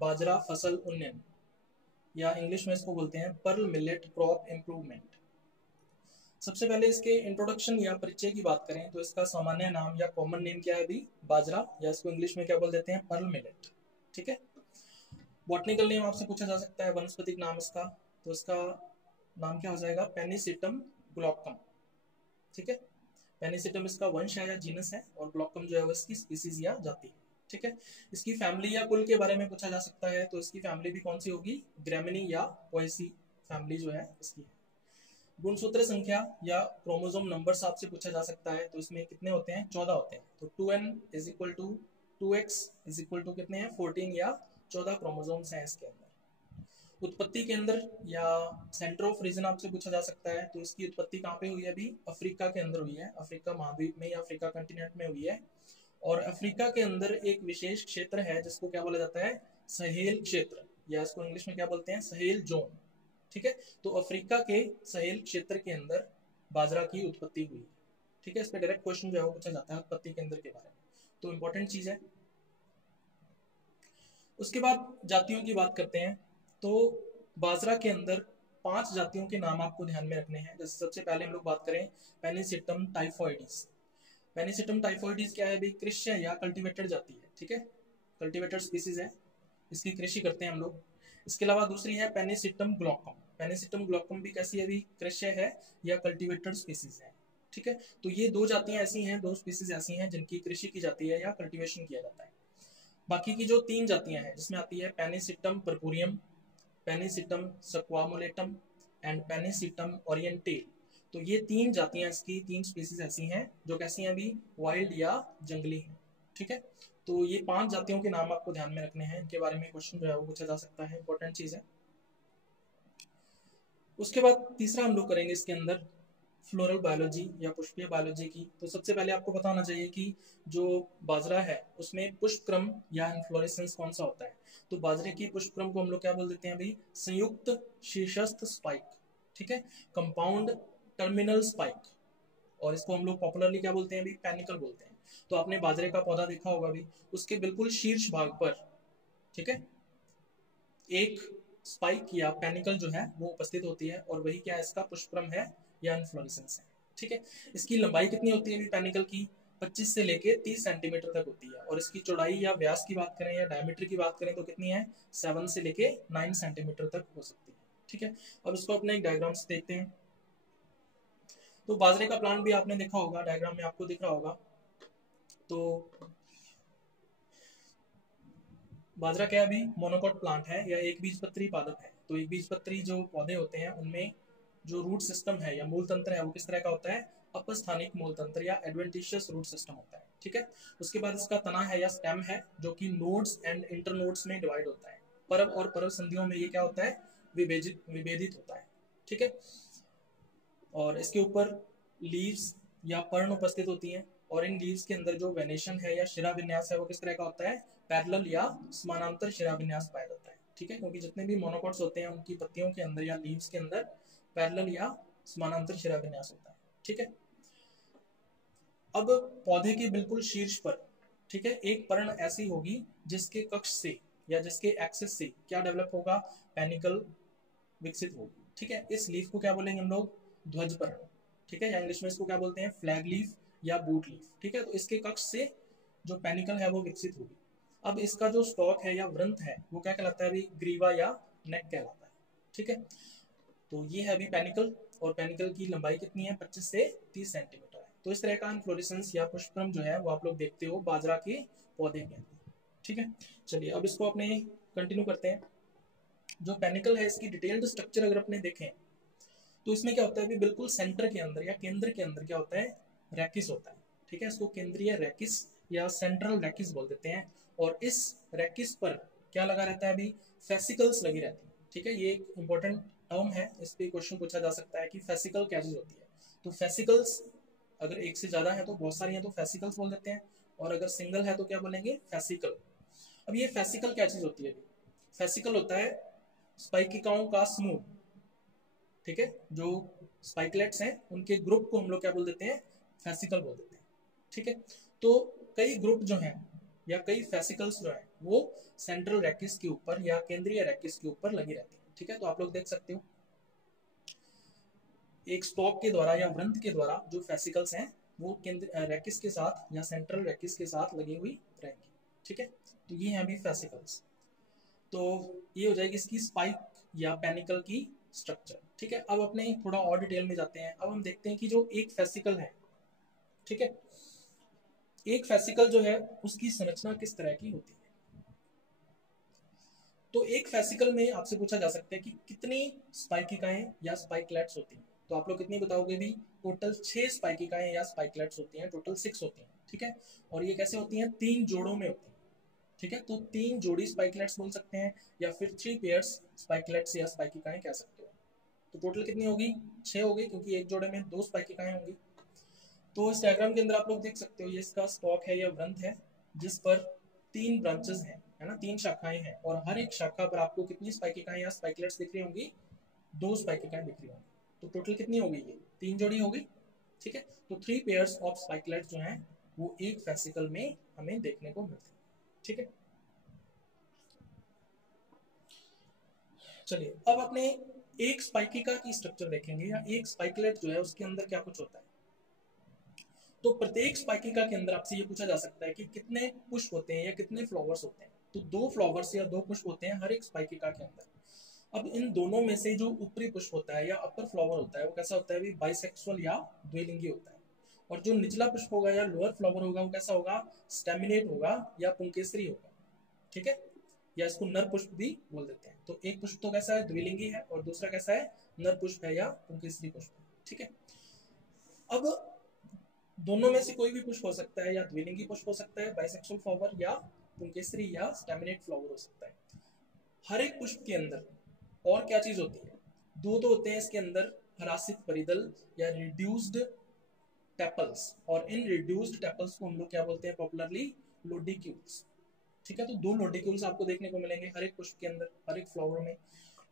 बाजरा फसल उन्नयन, या इंग्लिश में इसको बोलते हैं पर्ल मिलेट क्रॉप इम्प्रूवमेंट। सबसे पहले इसके इंट्रोडक्शन या परिचय की बात करें तो इसका सामान्य नाम या कॉमन नेम क्या है अभी, बाजरा, या इसको इंग्लिश में क्या बोल देते हैं, पर्ल मिलेट। ठीक है। बॉटनिकल नेम आपसे पूछा जा सकता है, वनस्पतिक नाम इसका, तो इसका नाम क्या हो जाएगा, पेनिसिटम ग्लॉकम। ठीक है। पेनिसिटम इसका वंश है या जीनस है, और ग्लॉकम जो है वो इसकी स्पीसीज या जाति है। ठीक है। इसकी फैमिली या कुल के बारे में पूछा जा सकता है, तो इसकी फैमिली भी कौन सी होगी, ग्रेमिनी या पोएसी फैमिली जो है इसकी है। गुणसूत्र संख्या या क्रोमोसोम नंबर्स आपसे पूछा जा सकता है, तो इसमें कितने होते हैं, 14 होते हैं। तो 2n is equal to 2x is equal to कितने हैं, 14 या 14 क्रोमोसोम्स हैं इसके अंदर। उत्पत्ति केंद्र या सेंटर ऑफ रीजन आपसे पूछा जा सकता है, तो इसकी उत्पत्ति कहाँ पे हुई है, अभी अफ्रीका के अंदर हुई है, अफ्रीका महाद्वीप में या अफ्रीका कंटिनेंट में हुई है। और अफ्रीका के अंदर एक विशेष क्षेत्र है जिसको क्या बोला जाता है, सहेल क्षेत्र, या इसको इंग्लिश में क्या बोलते हैं, सहेल जोन। ठीक है। तो अफ्रीका के सहेल क्षेत्र के अंदर बाजरा की उत्पत्ति हुई। ठीक है। इस पे डायरेक्ट क्वेश्चन जो है वो पूछा जाता है उत्पत्ति केंद्र के बारे में, तो इंपॉर्टेंट चीज है। उसके बाद जातियों की बात करते हैं, तो बाजरा के अंदर 5 जातियों के नाम आपको ध्यान में रखने हैं। जैसे सबसे पहले हम लोग बात करें पेनिसिटम टाइफॉइडिस। पेनिसिटम टाइफॉइडिस क्या है भी, कृषि या कल्टीवेटेड जाति है। ठीक है। कल्टीवेटेड स्पीसीज है, इसकी कृषि करते हैं हम लोग। इसके अलावा दूसरी है पेनिसिटम ग्लॉकम। पेनिसिटम ग्लॉकम भी कैसी है भी, कृषि है या कल्टीवेटेड स्पीसीज है। ठीक है। तो ये 2 जातियां ऐसी हैं, 2 स्पीसीज ऐसी हैं जिनकी कृषि की जाती है या कल्टीवेशन किया जाता है। बाकी की जो 3 जातियां हैं जिसमें आती है पेनिसिटम पर्पुरियम, पेनिसिटम सक्वामुलेटम एंड पेनिसिटम ओरिएंटेल। तो ये 3 जातियां इसकी, 3 स्पीसीज ऐसी हैं जो कैसी हैं अभी, वाइल्ड या जंगली हैं। ठीक है। तो ये 5 जातियों के नाम आपको ध्यान में रखने हैं, इनके बारे में क्वेश्चन जो है वो पूछा जा सकता है, इंपॉर्टेंट चीज है। उसके बाद तीसरा हम लोग करेंगे इसके अंदर फ्लोरल बायोलॉजी या पुष्पीय बायोलॉजी की। तो सबसे पहले आपको पता होना चाहिए कि जो बाजरा है उसमें पुष्प क्रम या इन्फ्लोरेसेंस कौन सा होता है। तो बाजरे की पुष्प क्रम को हम लोग क्या बोल देते हैं भाई, संयुक्त शीर्षस्थ स्पाइक। ठीक है। कंपाउंड टर्मिनल स्पाइक, और इसको हम लोग पॉपुलरली क्या बोलते हैं भाई, पैनिकल बोलते हैं। तो आपने बाजरे का पौधा देखा होगा भी, उसके बिल्कुल शीर्ष भाग पर, ठीक है, एक स्पाइक या पैनिकल जो है वो उपस्थित होती है, और वही क्या है, इसका पुष्पक्रम है या इन्फ्लोरेसेंस है। ठीक है। इसकी लंबाई कितनी होती है भी पैनिकल की, 25 से लेके 30 सेंटीमीटर तक होती है, और इसकी चौड़ाई या व्यास की बात करें या डायमीटर की बात करें तो कितनी है, 7 से लेके 9 सेंटीमीटर तक हो सकती है। ठीक है। अब इसको अपने एक डायग्राम से देखते हैं। तो बाजरे का प्लांट भी आपने देखा होगा, डायग्राम में आपको दिख रहा होगा। तो बाजरा क्या अभी मोनोकॉट प्लांट है या एक बीजपत्री पादप है। तो एक बीजपत्री जो पौधे होते हैं उनमें जो रूट सिस्टम है या मूल तंत्र है वो किस तरह का होता है, अपस्थानिक मूल तंत्र या एडवेंटिशियस रूट सिस्टम होता है। ठीक है। उसके बाद इसका तना है या स्टेम है जो कि नोड्स एंड इंटरनोड्स में डिवाइड होता है। परव और परव संधियों में ये क्या होता है, विभेदित होता है। ठीक है। और इसके ऊपर लीव्स या पर्ण उपस्थित होती हैं, और इन लीव्स के अंदर जो वेनेशन है या शिरा विन्यास है वो किस तरह का होता है, पैरेलल या समानांतर शिरा विन्यास पाया जाता है। ठीक है। क्योंकि जितने भी मोनोकॉट्स होते हैं उनकी पत्तियों के अंदर या लीव्स के अंदर पैरेलल या समानांतर शिरा विन्यास होता है। ठीक है। अब पौधे के बिल्कुल शीर्ष पर, ठीक है, एक पर्ण ऐसी होगी जिसके कक्ष से या जिसके एक्सिस से क्या डेवलप होगा, पेनिकल विकसित होगी। ठीक है। इस लीफ को क्या बोलेंगे हम लोग, ध्वज पर्ण। ठीक है। या इंग्लिश में इसको क्या बोलते हैं, फ्लैग लीफ या बूट लीफ। ठीक है। तो इसके कक्ष से जो पेनिकल है वो विकसित होगी। अब इसका जो स्टॉक है या वृंत है वो क्या कहलाता है अभी, ग्रीवा या नेक कहलाता है। ठीक है। तो ये है अभी पेनिकल, और पेनिकल की लंबाई कितनी है, 25 से 30 सेंटीमीटर है। तो इस तरह का इन्फ्लोरेसेंस या पुष्पक्रम जो है वो आप लोग देखते हो बाजरा के पौधे के अंदर। ठीक है। चलिए अब इसको अपने कंटिन्यू करते हैं। जो पेनिकल है इसकी डिटेल्ड स्ट्रक्चर अगर अपने देखें तो इसमें क्या होता है, बिल्कुल सेंटर के अंदर या केंद्र के अंदर क्या होता है, रैकिस होता है। ठीक है। इसको केंद्रीय रैकिस या सेंट्रल रैकिस बोल देते हैं। और इस रैकिस पर क्या लगा रहता है अभी, फेसिकल्स लगी रहती है। ठीक है। ये एक इंपॉर्टेंट टर्म है, इस पे क्वेश्चन पूछा जा सकता है कि फेसिकल क्या चीज होती है। तो फेसिकल्स अगर एक से ज्यादा है तो बहुत सारी है तो फेसिकल्स बोल देते हैं, और अगर सिंगल है तो क्या बोलेंगे, फेसिकल। अब ये फेसिकल क्या चीज होती है, फेसिकल होता है स्पाइकिकाओं का समूह। ठीक है। जो स्पाइकलेट्स हैं उनके ग्रुप को हम लोग क्या बोल देते हैं, फेसिकल बोल देते हैं। ठीक है। तो कई ग्रुप जो हैं या कई फेसिकल्स जो है वो सेंट्रल रेकिस के ऊपर या केंद्रीय रेकिस के ऊपर लगी रहती है। ठीक है, तो आप लोग देख सकते हो एक स्टॉक के द्वारा या वृंत के द्वारा जो फेसिकल्स हैं वो केंद्र रेकिस के साथ या सेंट्रल रेकिस के साथ लगी हुई रहेंगी। ठीक है, तो ये है अभी फेसिकल्स। तो ये हो जाएगी इसकी स्पाइक या पेनिकल की स्ट्रक्चर। ठीक है, अब अपने थोड़ा और डिटेल में जाते हैं। अब हम देखते हैं कि जो एक फेसिकल है, ठीक है, एक फेसिकल जो है उसकी संरचना किस तरह की होती है। तो एक फेसिकल में आपसे पूछा जा सकता है कि कितनी स्पाइकिकाएं या स्पाइकलेट्स होती हैं। तो आप लोग कितनी बताओगे भी? टोटल 6 स्पाइकिकाएं या स्पाइकलेट्स होती हैं, टोटल 6 होती हैं। ठीक है, और ये कैसे होती हैं? 3 जोड़ों में होती हैं। ठीक है, तो 3 जोड़ी स्पाइकलेट्स बोल सकते हैं या फिर 3 पेयर्स स्पाइकलेट्स या स्पाइकिकाएं कह सकते हो। तो टोटल कितनी होगी? 6 होगी, क्योंकि एक जोड़े में 2 स्पाइकिकाएं होंगी। तो इस डायग्राम के अंदर आप लोग देख सकते हो ये इसका स्टॉक है या वृंत है, जिस पर 3 ब्रांचेस हैं, है ना, 3 शाखाएं हैं, और हर एक शाखा पर आपको कितनी स्पाइकिकाएं या स्पाइकलेट्स दिख रही होंगी? 2 स्पाइकिकाएं दिख रही होंगी। तो टोटल कितनी होगी? ये 3 जोड़ी होगी। ठीक है, तो 3 पेयर्स ऑफ स्पाइकलेट्स जो हैं वो एक फेसिकल में हमें देखने को मिलते हैं। ठीक है, चलिए अब अपने एक स्पाइकिका की स्ट्रक्चर देखेंगे, या एक स्पाइकलेट जो है उसके अंदर क्या कुछ होता है। तो प्रत्येक स्पाइकिका के अंदर आपसे ये पूछा जा सकता है कि कितने पुष्प होते हैं या कितने फ्लावर्स होते हैं। तो 2 फ्लावर्स या 2 पुष्प होते हैं हर एक स्पाइकिका के अंदर। अब इन दोनों में से जो ऊपरी पुष्प होता है या अपर फ्लावर होता है वो कैसा होता है? बाइसेक्सुअल या द्विलिंगी होता है। और जो निचला पुष्प होगा या लोअर फ्लावर होगा वो कैसा होगा? स्टेमिनेट होगा या पुंकेसरी होगा। ठीक है, या इसको नर पुष्प भी बोल देते हैं। तो एक पुष्प तो कैसा है? द्विलिंगी है, और दूसरा कैसा है? नर पुष्प है या पुंकेसरी पुष्प। ठीक है, अब दोनों में से कोई भी पुष्प हो सकता है, या द्विलिंगी पुष्प हो सकता है, बाइसेक्सुअल फ्लावर, या पुंकेसरी या स्टेमिनेट फ्लावर हो सकता है। हर एक पुष्प के अंदर और क्या चीज होती है? 2 तो होते हैं इसके अंदर हरासित परिदल या रिड्यूस्ड टेपल्स, और इन रिड्यूस्ड टेपल्स को हम लोग क्या बोलते हैं पॉपुलरली? लोडिक्यूल्स। ठीक है, तो 2 लोडिक्यूल्स आपको देखने को मिलेंगे हर एक पुष्प के अंदर, हर एक फ्लावर में।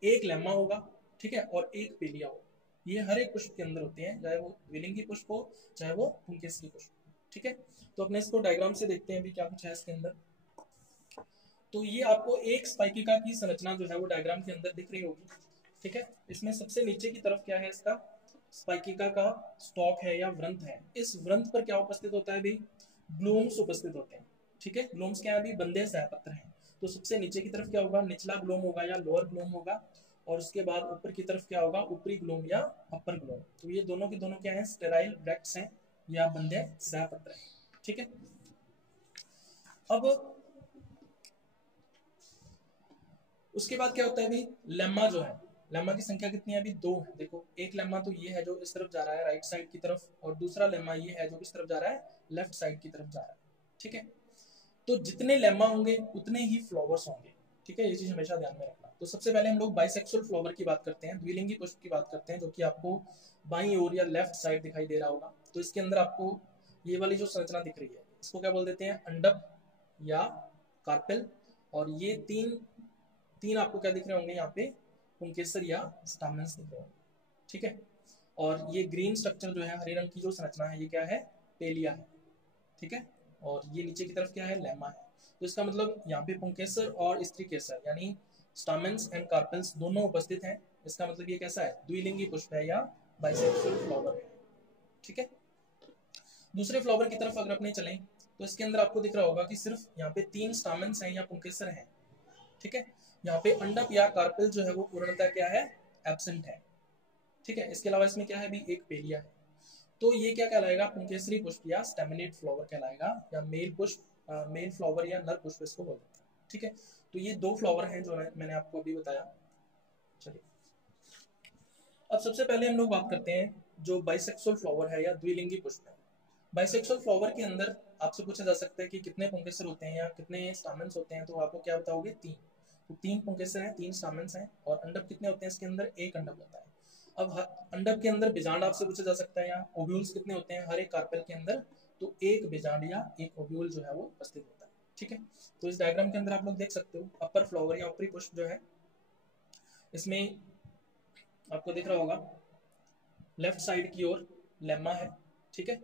एक लेम्मा होगा, ठीक है, और एक पेलिया होगा। ये हर एक पुष्प के अंदर होते हैं, चाहे वो द्विलिंगी पुष्प हो चाहे वो पुंकेसरी पुष्प। ठीक है, तो अपने इसको डायग्राम से देखते हैं भी क्या कुछ है इसके अंदर। तो ये आपको एक स्पाइकिका की संरचना जो है वो डायग्राम के अंदर दिख रही होगी। ठीक है, इसमें सबसे नीचे की तरफ क्या है? इसका स्पाइकिका का स्टॉक है या वृंत है। इस वृंत पर क्या उपस्थित होता है भी? ग्लूम्स उपस्थित होते हैं। ठीक है, ग्लूम्स क्या है भी? बंदे सहपत्र हैं। तो सबसे नीचे की तरफ क्या होगा? निचला ग्लूम होगा या लोअर ग्लूम होगा, और उसके बाद ऊपर की तरफ क्या होगा? ऊपरी ग्लूम या अपर ग्लूम। तो ये दोनों के दोनों क्या है? स्टेराइल ब्रैक्ट्स हैं या बंदे सहपत्र हैं। ठीक है, अब उसके बाद क्या होता है भी? लेम्मा जो है, लेम्मा की संख्या कितनी है अभी? 2 है। देखो, एक लेम्मा तो ये है जो इस तरफ जा रहा है राइट साइड की तरफ, और दूसरा लेम्मा ये है जो इस तरफ जा रहा है लेफ्ट साइड की तरफ जा रहा है। ठीक है, तो जितने लेम्मा होंगे उतने ही फ्लावर्स होंगे। ठीक है, ये चीज हमेशा ध्यान में रखना। तो सबसे पहले हम लोग बाइसेक्सुअल फ्लावर की बात करते हैं, द्विलिंगी पुष्प की बात करते हैं, जो कि आपको बाईं ओर या लेफ्ट साइड दिखाई दे रहा होगा। तो इसके अंदर आपको ये वाली जो संरचना दिख रही है इसको क्या बोल देते हैं? अंडप या कार्पेल। और ये तीन आपको क्या दिख रहे होंगे यहाँ पे? पुंकेसर या स्टामेन्स दिख रहे होंगे। ठीक है, और ये ग्रीन स्ट्रक्चर जो है, हरे रंग की जो संरचना है, ये क्या है? पेलिया है। ठीक है, और ये नीचे की तरफ क्या है? लेम्मा है। तो इसका मतलब यहाँ पे पुंकेसर और स्त्री केसर यानी स्टामेन्स एंड कार्पेल्स दोनों उपस्थित हैं। इसका मतलब ये कैसा है? द्विलिंगी पुष्प है या बाइसेक्सुअल फ्लावर है। ठीक है, दूसरे फ्लावर की तरफ अगर अपने चलें तो इसके अंदर आपको दिख रहा होगा कि सिर्फ यहाँ पे 3 स्टामेन्स हैं या पुंकेसर हैं। ठीक है, यहाँ पे अंडप या कार्पेल जो है वो पूर्णतः क्या है? एब्सेंट है। ठीक है, इसके अलावा इसमें क्या है भी? एक पेलिया है। तो ये क्या कहलाएगा? पुंकेसरी पुष्प या स्टेमिनेट फ्लावर कहलाएगा, या मेल पुष्प, मेल फ्लावर या नर पुष्प इसको बोल देते हैं। ठीक है, तो ये 2 फ्लावर हैं जो मैंने आपको अभी बताया। चलिए, अब सबसे पहले हम लोग बात करते हैं जो बाइसेक्सुअल फ्लावर है या द्विलिंगी पुष्प है। बाइसेक्सुअल फ्लावर के अंदर आपसे पूछा जा सकता है कि कितने पुंकेसर होते हैं या कितने स्टामेन्स होते हैं। तो आपको क्या बताओगे? 3। तो 3 पुंकेसर हैं, 3 स्टामेन्स हैं। और अंडप कितने होते हैं इसके अंदर? एक अंडप होता है। अब अंडप के अंदर बीजांड आपसे पूछा जा सकता है, या ओव्यूल्स कितने होते हैं हर एक कार्पेल के अंदर? तो एक बीजांड या एक ओव्यूल जो है वो उपस्थित होता है। ठीक है, तो इस डायग्राम के अंदर आप लोग देख सकते हो अपर फ्लावर या ऊपरी पुष्प जो है, इसमें आपको दिख रहा होगा लेफ्ट साइड की ओर लेम्मा है। ठीक है,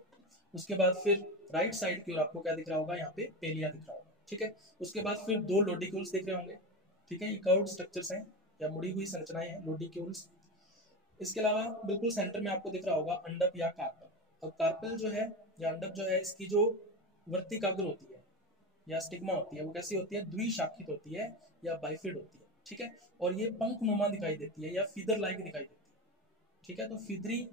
उसके बाद फिर राइट साइड की ओर आपको क्या दिख रहा होगा? यहाँ पे पेलिया दिख रहा होगा। ठीक है। उसके बाद फिर 2 लोडिक्यूल्स देख रहे होंगे, ठीक है, ये कर्व्ड स्ट्रक्चर्स हैं या मुड़ी हुई संरचनाएं हैं, लोडिक्यूल्स। इसके अलावा बिल्कुल सेंटर में आपको दिख रहा होगा अंडप या कार्पल। अब कार्पल जो है या अंडप जो है, इसकी जो वर्तिकाग्र होती है या स्टिग्मा होती है वो कैसी होती है, द्विशाखित होती है या बाइफिड होती है, ठीक है। और ये पंखनुमा दिखाई देती है या फीदर लाइक दिखाई देती है, ठीक है। तो फीदरी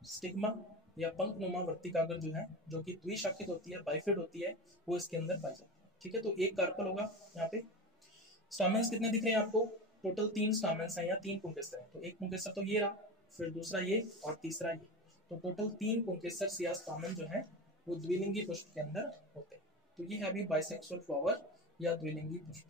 स्टिग्मा या पंखनुमा वर्तिकाग्र जो है, जो कि द्विशाखित होती है, बाइफिड होती है, वो इसके अंदर पाई जाती है, ठीक है। तो एक कार्पल होगा यहाँ पे। स्टामेन्स कितने दिख रहे हैं आपको, टोटल 3 स्टामेन्स हैं या 3 पुंकेसर हैं। तो एक पुंकेसर तो ये रहा, फिर दूसरा ये और तीसरा ये, तो टोटल 3 पुंकेसर या स्टामेन जो है वो द्विलिंगी पुष्प के अंदर होते हैं। तो ये है अभी बाइसेक्सुअल फ्लावर या द्विलिंगी पुष्प।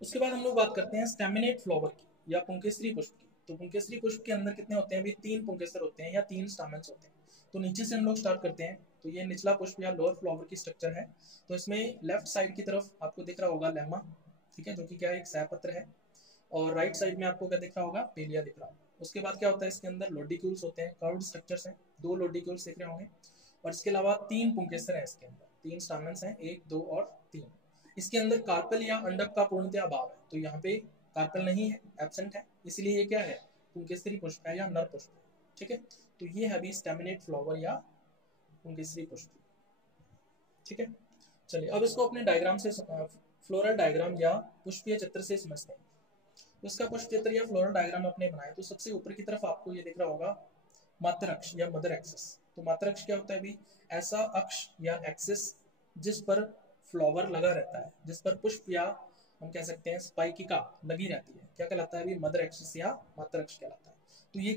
उसके बाद हम लोग बात करते हैं स्टेमिनेट फ्लावर की या पुंकेसरी पुष्प की। तो पुंकेसरी पुष्प के अंदर कितने होते हैं, अभी 3 पुंकेसर होते हैं या 3 स्टामेन्स होते हैं। तो नीचे से हम लोग स्टार्ट करते हैं। तो ये निचला पुष्प या लोअर फ्लावर की स्ट्रक्चर है। तो इसमें लेफ्ट साइड की तरफ आपको दिख रहा होगा लेमा, ठीक है, जो कि क्या है, एक सैपत्र है। और राइट साइड में आपको क्या दिख रहा होगा, पेलिया दिख रहा होगा। उसके बाद क्या होता है, इसके अंदर लोडिक्यूल्स होते हैं, कर्व्ड स्ट्रक्चर्स हैं, 2 लोडिक्यूल्स दिख रहे होंगे। और इसके अलावा 3 पुंकेसर हैं इसके अंदर, 3 स्टामेन्स हैं, 1, 2 और 3। इसके अंदर कार्पल या अंडक का पूर्णतया अभाव है। तो यहाँ पे कार्पल नहीं है, एब्सेंट है, इसलिए ये क्या है, पुंकेसरी पुष्प है या नर पुष्प है, ठीक है। तो ये है अभी स्टेमिनेट फ्लावर या पुंकेसरी पुष्प, ठीक है। चलिए अब इसको अपने डायग्राम से, फ्लोरल डायग्राम या पुष्पीय चित्र से समझते हैं। तो इसका पुष्प चित्र या फ्लोरल डायग्राम अपने बनाए तो सबसे ऊपर की तरफ आपको ये दिख रहा होगा मात्र अक्ष या मदर एक्सिस। तो मात्र अक्ष क्या होता है, अभी ऐसा अक्ष या एक्सिस जिस पर फ्लावर लगा रहता है, जिस पर पुष्प या हम कह सकते हैं स्पाइकिका लगी रहती है, क्या कहलाता है, अभी मदर एक्सिस या मात्र अक्ष कहलाता है। तो ये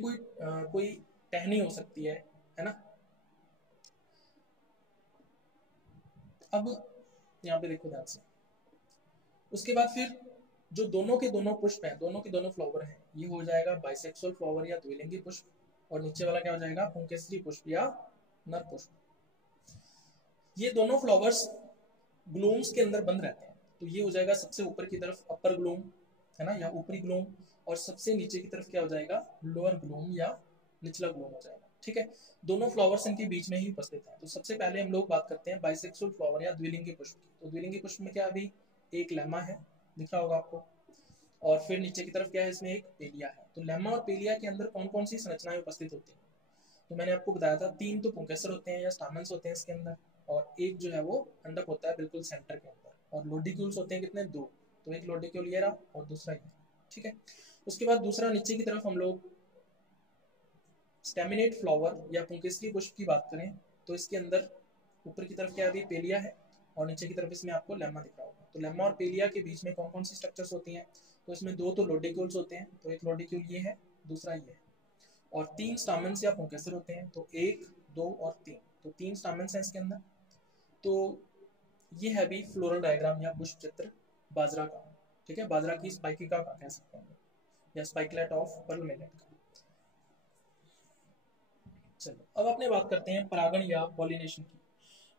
कोई टहनी हो सकती है ना। अब यहाँ पे देखो ध्यान से। उसके बाद फिर जो दोनों के दोनों पुष्प हैं, दोनों के दोनों फ्लावर हैं, ये हो जाएगा बाइसेक्सुअल फ्लावर या द्विलिंगी पुष्प। और नीचे वाला क्या हो जाएगा, पुंकेसरी पुष्प या नर पुष्प। ये दोनों फ्लावर्स ग्लूम्स के अंदर बंद रहते हैं। तो ये हो जाएगा सबसे ऊपर की तरफ अपर ग्लूम, है ना, या ऊपरी ग्लूम। और सबसे नीचे की तरफ क्या हो जाएगा, लोअर ग्लूम या निचला ग्लूम हो जाएगा, ठीक है। दोनों फ्लावर्स इनके बीच में ही उपस्थित हैं। तो सबसे पहले हम लोग बात करते हैं बाइसेक्सुअल फ्लावर या द्विलिंगी पुष्प की। तो द्विलिंगी पुष्प में क्या, अभी एक लेमा है, दिख रहा होगा आपको, और फिर नीचे की तरफ क्या है, इसमें एक पेलिया है। तो लेमा और पेलिया के अंदर कौन कौन सी संरचनाएं उपस्थित होती हैं, तो मैंने आपको बताया था 3 तो पुंकेसर होते हैं या स्टामेन्स होते हैं इसके अंदर, और एक जो है वो अंडक होता है बिल्कुल सेंटर के अंदर। और लोडिक्यूल्स होते हैं कितने, 2। तो एक लोडिक्यूल ये रहा और दूसरा ये, ठीक है। उसके बाद दूसरा नीचे की तरफ हम लोग स्टेमिनेट फ्लावर या पुंकेसरी पुष्प की बात करें तो इसके अंदर ऊपर की तरफ क्या अभी पेलिया है और नीचे की तरफ इसमें आपको लेमा दिख रहा होगा। तो लेमा और पेलिया के बीच में कौन कौन सी स्ट्रक्चर्स होती हैं, तो इसमें 2 तो लोडिक्यूल्स होते हैं। तो एक लोडिक्यूल ये है, दूसरा ये है। और 3 स्टामेन्स या पुंकेसर होते हैं। तो 1, 2 और 3, तो 3 स्टामेन्स हैं इसके अंदर। तो ये है अभी फ्लोरल डायग्राम या पुष्प चित्र बाजरा का, ठीक है, बाजरा की स्पाइकिका का कह सकते हैं या स्पाइकलेट ऑफ पर्ल मिलेट का। चलो अब अपने बात करते हैं परागण या पॉलिनेशन की।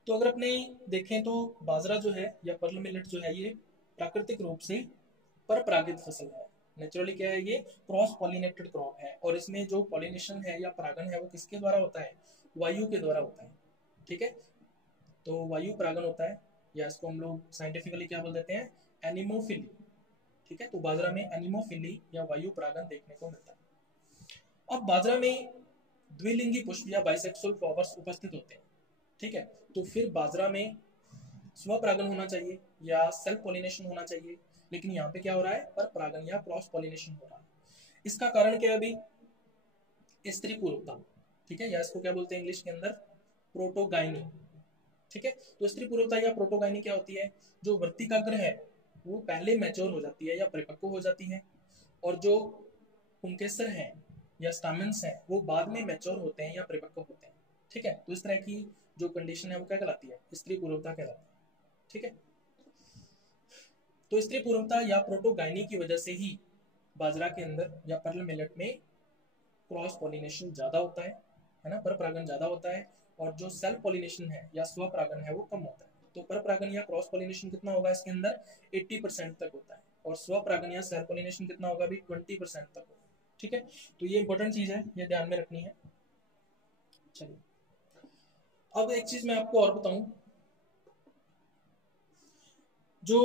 तो अगर अपने देखें तो बाजरा जो है या पर्ल मिलेट जो है, ये प्राकृतिक रूप से परपरागित फसल है। नेचुरली क्या है, ये क्रॉस पॉलिनेटेड क्रॉप है। और इसमें जो पॉलिनेशन है या परागण है वो किसके द्वारा होता है, वायु के द्वारा होता है, ठीक है। तो वायु परागण होता है, या इसको हम लोग साइंटिफिकली क्या बोल देते हैं, एनिमोफिली, ठीक है। तो बाजरा में एनिमोफिली या वायु परागण देखने को मिलता है। अब बाजरा में द्विलिंगी पुष्प या बाइसेक्सुअल फ्लावर्स उपस्थित होते हैं, ठीक है। तो फिर बाजरा में स्वपरागण होना चाहिए या सेल्फ पॉलिनेशन होना चाहिए, लेकिन यहाँ पे क्या हो रहा है, पर परागण या क्रॉस पॉलिनेशन हो रहा है। इसका कारण क्या है, अभी स्त्री पूर्वता, ठीक है, या इसको क्या बोलते हैं इंग्लिश के अंदर, प्रोटोगाइनी, ठीक है। तो स्त्री पूर्वता या प्रोटोगाइनी क्या होती है, जो वर्तिकाग्र है वो पहले मैच्योर हो जाती है या परिपक्व हो जाती है, और जो पुंकेसर है या स्टामेन्स हैं वो बाद में मैच्योर होते हैं या परिपक्व होते हैं, ठीक है। तो इस तरह की जो कंडीशन है वो क्या कहलाती है, स्त्री पूर्वता कहलाती है, ठीक है। तो स्त्री पूर्वता या प्रोटोगाइनी की वजह से ही बाजरा के अंदर या पर्ल मिलेट में क्रॉस पॉलिनेशन ज्यादा होता है ना, पर परागण ज्यादा होता है। और जो सेल्फ पॉलिनेशन है या स्व परागण है वो कम होता है। तो पर परागण या क्रॉस पॉलिनेशन कितना होगा इसके अंदर, 80% तक होता है, और स्व परागण या सेल्फ पॉलिनेशन कितना होगा, अभी 20% तक होगा, ठीक है। तो ये इंपॉर्टेंट चीज है, ये ध्यान में रखनी है। चलिए अब एक चीज मैं आपको और बताऊं, जो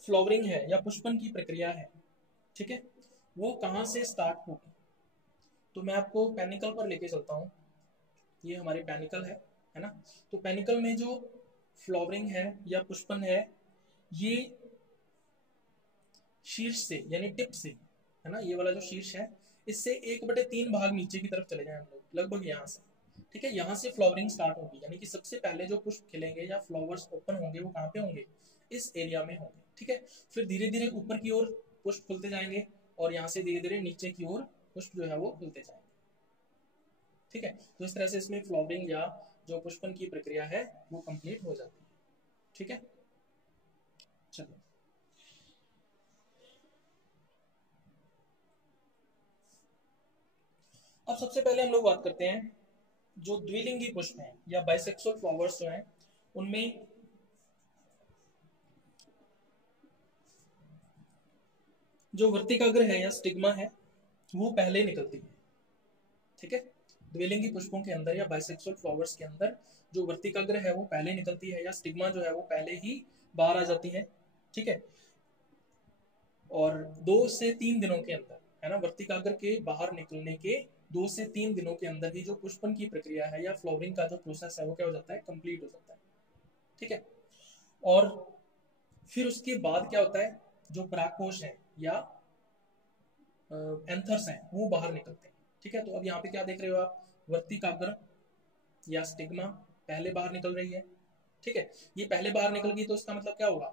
फ्लावरिंग है या पुष्पन की प्रक्रिया है, ठीक है, वो कहाँ से स्टार्ट होगी। तो मैं आपको पेनिकल पर लेके चलता हूँ। ये हमारी पेनिकल है ना। तो पेनिकल में जो फ्लावरिंग है या पुष्पन है, ये शीर्ष से यानी टिप से, है ना, ये वाला जो शीर्ष है, इससे 1/3 भाग नीचे की तरफ चले जाए हम लोग, लगभग यहाँ से, ठीक है। यहाँ से फ्लावरिंग स्टार्ट होगी, यानी कि सबसे पहले जो पुष्प खिलेंगे या फ्लावर्स ओपन होंगे वो कहाँ पे होंगे, इस एरिया में होंगे, ठीक है। फिर धीरे धीरे ऊपर की ओर पुष्प खुलते जाएंगे और यहाँ से धीरे धीरे नीचे की ओर पुष्प जो है वो खुलते जाएंगे, ठीक है। तो इस तरह से इसमें फ्लावरिंग या जो पुष्पन की प्रक्रिया है वो कंप्लीट हो जाती है, ठीक है। चलिए, अब सबसे पहले हम लोग बात करते हैं जो द्विलिंगी पुष्प हैं या बाइसेक्सुअल फ्लावर्स जो हैं, उनमें जो वर्तिकाग्र है या स्टिग्मा है वो पहले निकलती है, ठीक है। द्विलिंगी पुष्पों के अंदर या बाइसेक्सुअल फ्लावर्स के अंदर जो वर्तिकाग्र है वो पहले निकलती है या स्टिग्मा जो है वो पहले ही बाहर आ जाती है, ठीक है। और 2 से 3 दिनों के अंदर, है ना, वर्तिकाग्र के बाहर निकलने के 2 से 3 दिनों के अंदर ही जो पुष्पन की प्रक्रिया है या फ्लावरिंग का जो प्रोसेस है वो क्या हो जाता है, कंप्लीट हो जाता है, ठीक है। और फिर उसके बाद क्या होता है, जो परागकोश है या एंथर्स हैं वो बाहर निकलते हैं, ठीक है। तो अब यहाँ पे क्या देख रहे हो आप, वर्तिकाग्र या स्टिग्मा पहले बाहर निकल रही है, ठीक है। ये पहले बाहर निकल गई तो इसका मतलब क्या होगा,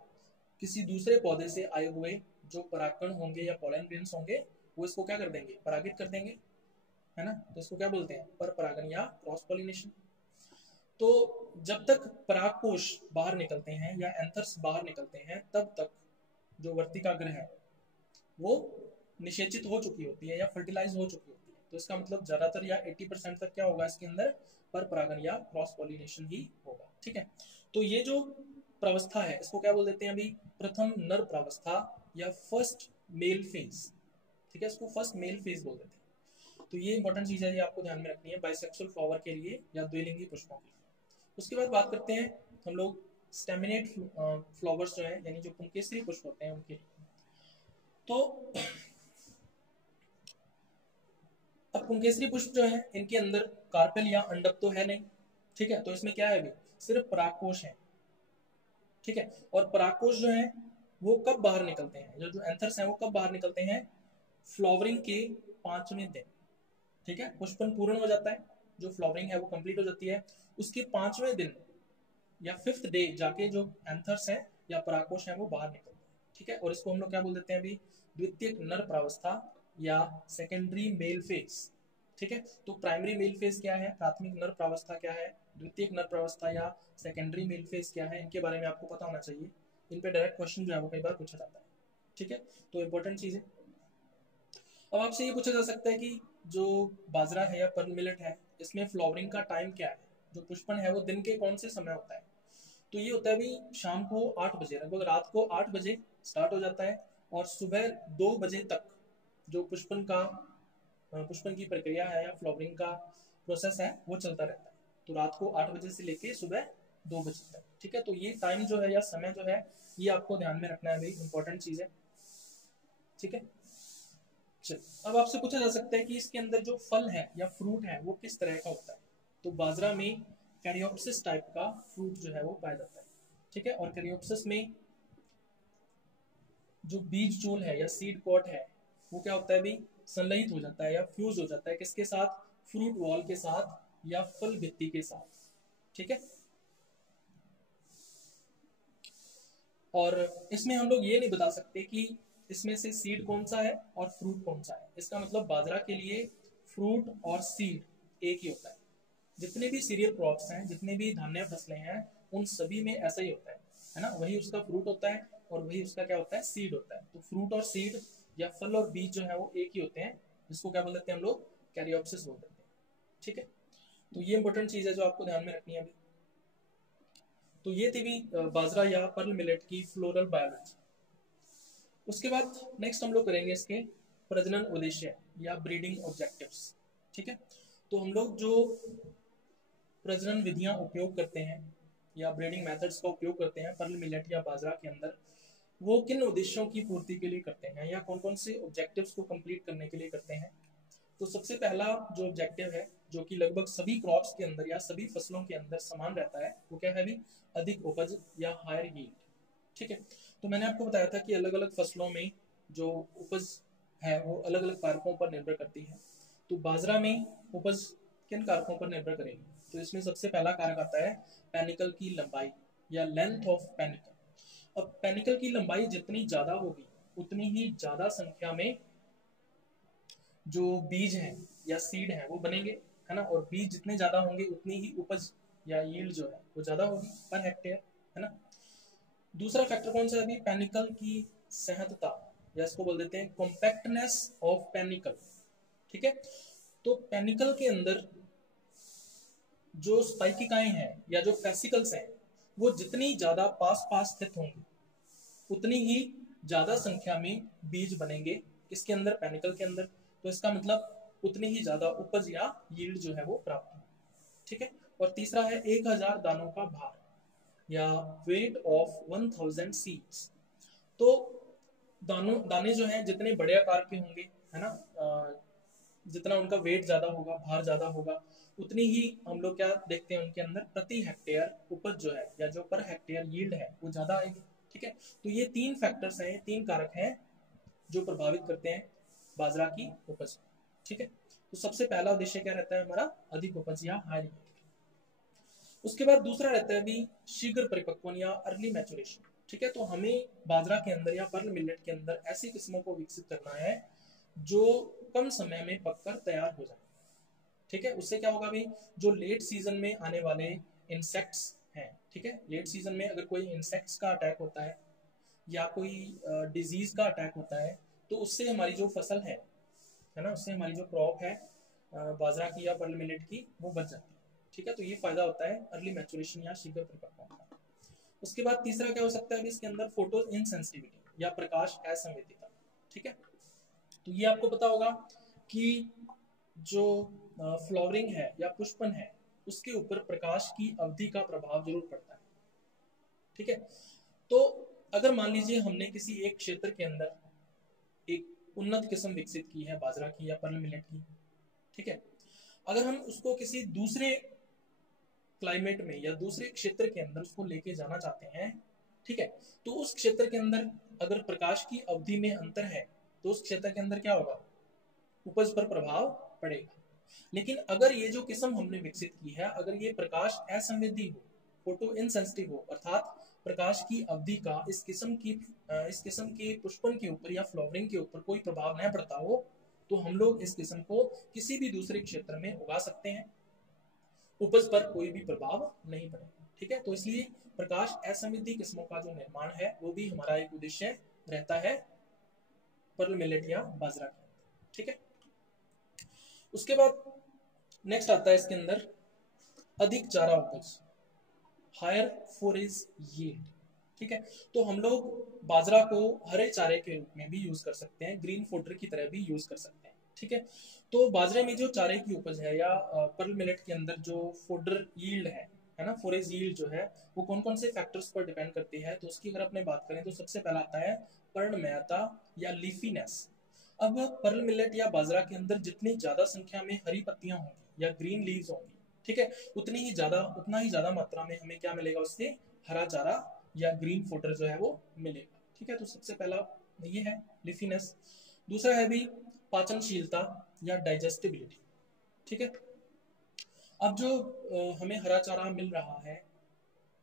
किसी दूसरे पौधे से आए हुए जो परागकण होंगे या पोलन ग्रेन्स होंगे वो इसको क्या कर देंगे, परागित कर देंगे, है ना। तो इसको क्या बोलते हैं, पर परागन या क्रॉस पॉलिनेशन। तो जब तक परागकोश बाहर निकलते हैं या एंथर्स बाहर निकलते हैं तब तक जो वर्तिकाग्र है वो निषेचित हो चुकी होती है या फर्टिलाइज हो चुकी होती है। तो इसका मतलब ज्यादातर या 80% तक क्या होगा, इसके अंदर पर परागन या क्रॉस पॉलिनेशन ही होगा, ठीक है। तो ये जो प्रावस्था है इसको क्या बोल देते हैं अभी, प्रथम नर प्रावस्था या फर्स्ट मेल फेज, ठीक है, इसको फर्स्ट मेल फेज बोल देते हैं। तो ये इंपॉर्टेंट चीज है, ये आपको ध्यान में रखनी है बाइसेक्सुअल फ्लावर के लिए या द्विलिंगी पुष्पों के लिए। उसके बाद बात करते हैं हम लोग स्टेमिनेट फ्लावर्स जो है यानी जो पुंकेसरी पुष्प होते हैं उनके लिए। तो अब पुंकेसरी पुष्प जो है इनके अंदर कार्पेल या अंडक तो है नहीं, ठीक है। तो इसमें क्या है, अभी सिर्फ परागकोश है, ठीक है। और परागकोश जो है वो कब बाहर निकलते हैं, जो जो एंथर्स हैं वो कब बाहर निकलते हैं, फ्लावरिंग के 5वें दिन, ठीक है। पुष्पन पूर्ण हो जाता है, जो फ्लावरिंग है वो कंप्लीट हो जाती है, उसके 5वें दिन या 5th डे जाके जो एंथर्स हैं या परागकोश हैं वो बाहर निकलते हैं, ठीक है। और इसको हम लोग क्या बोल देते हैं अभी, द्वितीयक नर प्रावस्था या सेकेंडरी मेल फेज, ठीक है। तो प्राइमरी मेल फेज क्या है, प्राथमिक नर प्रावस्था क्या है, द्वितीयक नर प्रावस्था या सेकेंडरी मेल फेज क्या है, इनके बारे में आपको पता होना चाहिए। इन पे डायरेक्ट क्वेश्चन जो है वो कई बार पूछा जाता है, ठीक है। तो इंपॉर्टेंट चीज है। अब आपसे ये पूछा जा सकता है कि जो बाजरा है या पर्ल मिलेट है इसमें फ्लावरिंग का टाइम क्या है, जो पुष्पन है वो दिन के कौन से समय होता है। तो ये होता है अभी शाम को 8 बजे, लगभग रात को 8 बजे स्टार्ट हो जाता है और सुबह 2 बजे तक जो पुष्पन की प्रक्रिया है या फ्लावरिंग का प्रोसेस है वो चलता रहता है। तो रात को 8 बजे से लेके सुबह 2 बजे तक, ठीक है। तो ये टाइम जो है या समय जो है ये आपको ध्यान में रखना है भाई, इंपॉर्टेंट चीज है, ठीक है। चल, अब आपसे पूछा जा सकता है कि इसके अंदर जो फल है या फ्रूट है वो किस तरह का होता है। तो बाजरा में कैरियोप्सिस टाइप का फ्रूट जो है वो पाया जाता है, ठीक है। और कैरियोप्सिस में जो बीज चोल है या सीड पॉट है वो क्या होता है भी, संलयित हो जाता है या फ्यूज हो जाता है किसके साथ, फ्रूट वॉल के साथ या फल भित्ति के साथ, ठीक है। और इसमें हम लोग ये नहीं बता सकते कि इसमें से सीड कौन सा है और फ्रूट कौन सा है। इसका मतलब बाजरा के लिए फ्रूट और सीड एक ही होता है। जितने भी सीरियल क्रॉप्स हैं, जितने भी धान्य फसलें हैं, उन सभी में ऐसा ही होता है ना। वही उसका फ्रूट होता है और वही उसका क्या होता है, सीड होता है। तो फ्रूट और सीड या फल और बीज जो है वो एक ही होते हैं, जिसको क्या बोल देते हैं हम लोग, कैरियोप्सिस बोल देते हैं, ठीक है। तो ये इंपॉर्टेंट चीज है जो आपको ध्यान में रखनी है अभी। तो ये थी भी बाजरा या पर्ल मिलेट की फ्लोरल बायोलॉजी। उसके बाद नेक्स्ट हम लोग करेंगे इसके प्रजनन उद्देश्य या ब्रीडिंग ऑब्जेक्टिव्स, ठीक है। तो हम लोग जो प्रजनन विधियां उपयोग करते हैं या ब्रीडिंग मेथड्स का उपयोग करते हैं पर्ल मिलेट या बाजरा के अंदर, वो किन उद्देश्यों की पूर्ति के लिए करते हैं या कौन कौन से ऑब्जेक्टिव्स को कंप्लीट करने के लिए करते हैं। तो सबसे पहला जो ऑब्जेक्टिव है, जो कि लगभग सभी क्रॉप्स के अंदर या सभी फसलों के अंदर समान रहता है, वो क्या है अभी, अधिक उपज या हायर यील्ड। ठीक है, तो मैंने आपको बताया था कि अलग अलग फसलों में जो उपज है वो अलग अलग कारकों पर निर्भर करती है। तो बाजरा में उपज किन कारकों पर निर्भर करेगी, तो इसमें सबसे पहला कारक आता है पेनिकल की लंबाई या लेंथ ऑफ पेनिकल। अब पेनिकल की लंबाई जितनी ज्यादा होगी उतनी ही ज्यादा संख्या में जो बीज हैं या सीड हैं वो बनेंगे, है ना, और बीज जितने ज्यादा होंगे उतनी ही उपज या यील्ड जो है वो ज्यादा होगी पर हेक्टेयर, है ना। दूसरा फैक्टर कौन सा है अभी, पेनिकल की सहजता, या इसको बोल देते हैं कॉम्पैक्टनेस ऑफ पेनिकल। ठीक है, तो पेनिकल के अंदर जो स्पाइकिकाएं हैं या जो फेसिकल्स हैं वो जितनी ज्यादा पास पास स्थित होंगी उतनी ही ज्यादा संख्या में बीज बनेंगे इसके अंदर, पेनिकल के अंदर। तो इसका मतलब उतनी ही ज्यादा उपज या यील्ड जो है वो प्राप्त होगी। ठीक है, और तीसरा है 1000 दानों का भार या वेट ऑफ 1000 सीड्स। तो दाने जो हैं जितने बड़े आकार के होंगे, है ना, जितना उनका वेट ज्यादा होगा, भार ज्यादा होगा, उतनी ही हम लोग क्या देखते हैं उनके अंदर प्रति हेक्टेयर उपज जो है या जो पर हेक्टेयर यील्ड है वो ज्यादा आएगी। ठीक है, तो ये तीन फैक्टर्स हैं, ये तीन कारक हैं जो प्रभावित करते हैं बाजरा की उपज। ठीक है, तो सबसे पहला उद्देश्य क्या रहता है हमारा, अधिक उपज या हाई यील्ड। उसके बाद दूसरा रहता है अभी शीघ्र परिपक्वन या अर्ली मैचुरेशन। ठीक है, तो हमें बाजरा के अंदर या पर्ल मिलेट के अंदर ऐसी किस्मों को विकसित करना है जो कम समय में पककर तैयार हो जाए। ठीक है, उससे क्या होगा अभी, जो लेट सीजन में आने वाले इंसेक्ट्स हैं, ठीक है, लेट सीजन में अगर कोई इंसेक्ट्स का अटैक होता है या कोई डिजीज का अटैक होता है तो उससे हमारी जो फसल है ना, उससे हमारी जो क्रॉप है बाजरा की या पर्ल मिलेट की वो बच जाती है। ठीक है, तो ये फायदा होता है अर्ली मैचुरेशन या शीघ्र परिपक्वता का। उसके बाद तीसरा क्या हो सकता है अभी इसके अंदर, फोटो इनसेंसिटिविटी या प्रकाश असंवेदीता। ठीक है, तो ये आपको पता होगा कि जो फ्लावरिंग है या पुष्पन है उसके ऊपर प्रकाश की अवधि का प्रभाव जरूर पड़ता है। ठीक है, तो अगर मान लीजिए हमने किसी एक क्षेत्र के अंदर एक उन्नत किस्म विकसित की है बाजरा की या पर्ल मिलेट की, ठीक है, अगर हम उसको किसी दूसरे क्लाइमेट में या दूसरे क्षेत्र के अंदर उसको लेके जाना चाहते हैं, ठीक है, तो उस क्षेत्र के अंदर अगर प्रकाश की अवधि में अंतर है तो उस क्षेत्र के अंदर क्या होगा, उपज पर प्रभाव पड़ेगा। लेकिन अगर ये जो किस्म हमने विकसित की है अगर ये प्रकाश असंवेदी हो, फोटो इनसेंसिटिव हो, अर्थात प्रकाश की अवधि का इस किस्म के पुष्पन के ऊपर या फ्लावरिंग के ऊपर कोई प्रभाव न पड़ता हो, तो हम लोग इस किस्म को किसी भी दूसरे क्षेत्र में उगा सकते हैं, उपज पर कोई भी प्रभाव नहीं पड़ेगा। ठीक है, तो इसलिए प्रकाश असंवेदी किस्मों का जो निर्माण है वो भी हमारा एक उद्देश्य रहता है पर्ल मिलेट या बाजरा के अंदर। ठीक है, उसके बाद नेक्स्ट आता है इसके अंदर अधिक चारा उपज, हायर फोरेज यील्ड। ठीक है, तो हम लोग बाजरा को हरे चारे के रूप में भी यूज कर सकते हैं, ग्रीन फोडर की तरह भी यूज कर सकते हैं। ठीक है, तो बाजरे में जो चारे की उपज है या पर्ल मिलेट के अंदर जो फोडर यील्ड है ना, फोरेज यील्ड जो है वो कौन कौन से फैक्टर्स पर डिपेंड करती है, तो उसकी अगर अपने बात करें तो सबसे पहला आता है पर्णमयता या लीफीनेस। अब पर्ल मिलेट या बाजरा के अंदर जितनी ज्यादा संख्या में हरी पत्तियां होंगी या ग्रीन लीव्स होंगी, ठीक है, उतनी ही ज्यादा मात्रा में हमें क्या मिलेगा उससे, हरा चारा या ग्रीन फोडर जो है वो मिलेगा। ठीक है, तो सबसे पहला ये है लीफीनेस। दूसरा है भी पाचनशीलता या डाइजेस्टिबिलिटी। ठीक है, अब जो हमें हरा चारा मिल रहा है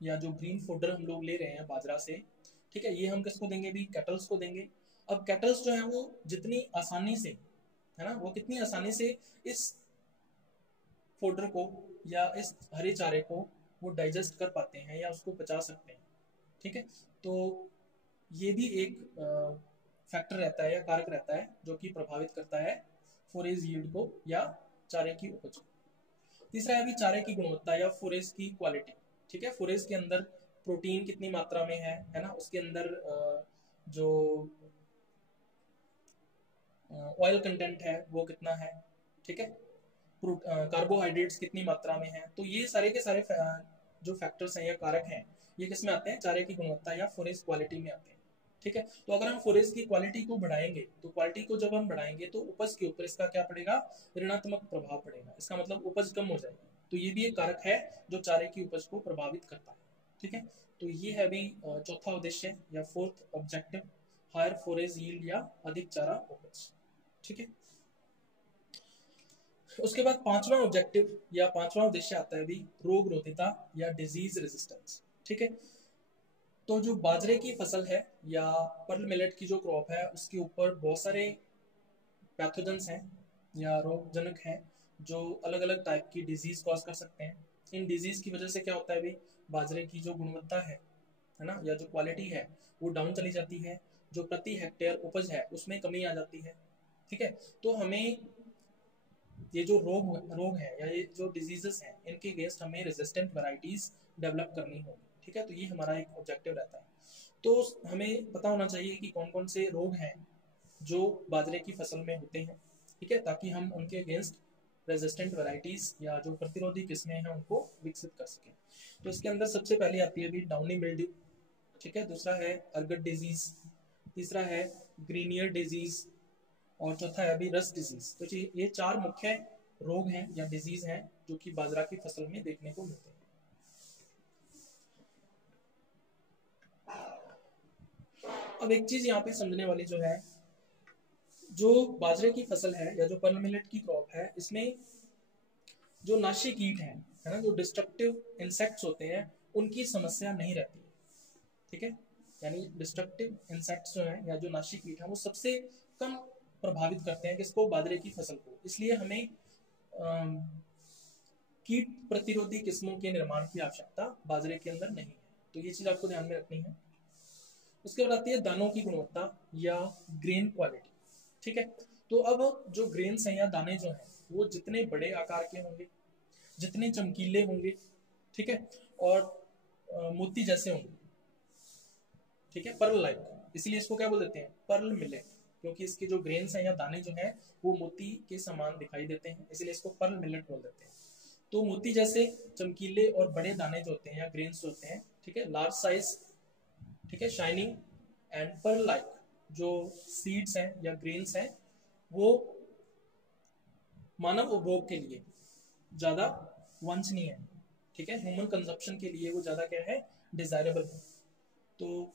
या जो ग्रीन फोडर हम लोग ले रहे हैं बाजरा से, ठीक है, ये हम किसको देंगे भी, कैटल्स को देंगे। अब कैटल्स जो है वो जितनी आसानी से, है ना, वो कितनी आसानी से इस फोडर को या इस हरे चारे को वो डाइजेस्ट कर पाते हैं या उसको पचा सकते हैं। ठीक है, तो ये भी एक फैक्टर रहता है या कारक रहता है जो कि प्रभावित करता है फोरेज यील्ड को या चारे की उपज को। तीसरा है भी चारे की गुणवत्ता या फोरेज की क्वालिटी। ठीक है, फोरेज के अंदर प्रोटीन कितनी मात्रा में है ना, उसके अंदर जो ऑयल कंटेंट है वो कितना है, ठीक है, कार्बोहाइड्रेट्स कितनी मात्रा में है। तो ये सारे के सारे जो फैक्टर्स हैं या कारक हैं ये किस में आते हैं, चारे की गुणवत्ता या फोरेज क्वालिटी में आते हैं। ठीक है। तो अगर हम फोरेज की क्वालिटी को बढ़ाएंगे, तो क्वालिटी को जब हम बढ़ाएंगे तो उपज के ऊपर इसका क्या पड़ेगा, ऋणात्मक प्रभाव पड़ेगा। इसका मतलब उपज कम हो जाएगी। तो ये भी एक कारक है जो चारे की उपज को प्रभावित करता है। ठीक है, तो ये है अभी चौथा उद्देश्य या fourth objective, higher forage yield या अधिक चारा उपज। ठीक है, उसके बाद पांचवा ऑब्जेक्टिव या पांचवा उद्देश्य आता है अभी रोग रोधिता या डिजीज रेजिस्टेंस। ठीक है, तो जो बाजरे की फसल है या पर्ल मिलेट की जो क्रॉप है उसके ऊपर बहुत सारे पैथोजेंस हैं या रोगजनक हैं जो अलग अलग टाइप की डिजीज कॉज कर सकते हैं। इन डिजीज की वजह से क्या होता है अभी, बाजरे की जो गुणवत्ता है ना, या जो क्वालिटी है वो डाउन चली जाती है, जो प्रति हेक्टेयर उपज है उसमें कमी आ जाती है। ठीक है, तो हमें ये जो रोग है या ये जो डिजीजेस हैं इनके अगेंस्ट हमें रेजिस्टेंट वैरायटीज डेवलप करनी होगी। ठीक है, तो ये हमारा एक ऑब्जेक्टिव रहता है। तो हमें पता होना चाहिए कि कौन कौन से रोग हैं जो बाजरे की फसल में होते हैं। ठीक है, ताकि हम उनके अगेंस्ट रेजिस्टेंट वैरायटीज या जो प्रतिरोधी किस्में हैं उनको विकसित कर सकें। तो इसके अंदर सबसे पहले आती है अभी डाउनी मिल्ड्यू। ठीक है, दूसरा है अर्गट डिजीज, तीसरा है ग्रीनियर डिजीज, और चौथा है अभी रस्ट डिजीज। तो ये चार मुख्य रोग हैं या डिजीज हैं जो कि बाजरा की फसल में देखने को मिलते हैं। अब एक चीज यहाँ पे समझने वाली जो है, जो बाजरे की फसल है या जो पर्ल मिलेट की क्रॉप है, इसमें जो नाशी कीट है ना, जो डिस्ट्रक्टिव इंसेक्ट्स होते हैं उनकी समस्या नहीं रहती है। ठीक है, यानी डिस्ट्रक्टिव इंसेक्ट्स जो है या जो नाशी कीट है वो सबसे कम प्रभावित करते हैं किसको, बाजरे की फसल को। इसलिए हमें कीट प्रतिरोधी किस्मों के निर्माण की आवश्यकता बाजरे के अंदर नहीं है। तो ये चीज आपको ध्यान में रखनी है। उसके बाद आती है दानों की गुणवत्ता या ग्रेन क्वालिटी। ठीक है, तो अब जो ग्रेन्स हैं या दाने जो हैं वो जितने बड़े आकार के होंगे, जितने चमकीले होंगे, ठीक है, और मोती जैसे होंगे, ठीक है, पर्ल लाइक, इसलिए इसको क्या बोल देते हैं, पर्ल मिलेट, क्योंकि इसके जो ग्रेन्स हैं या दाने जो हैं वो मोती के समान दिखाई देते हैं, इसलिए इसको पर्ल मिलेट बोल देते हैं। तो मोती जैसे चमकीले और बड़े दाने जो होते हैं या ग्रेन्स जो होते हैं, ठीक है, लार्ज साइज, ठीक है, शाइनिंग एंड पर्ल लाइक जो सीड्स हैं या ग्रेन्स हैं वो मानव उपभोग के लिए ज्यादा वांछनीय है। ठीक है, ह्यूमन कंजप्शन के लिए वो ज्यादा क्या है, डिजायरेबल है। तो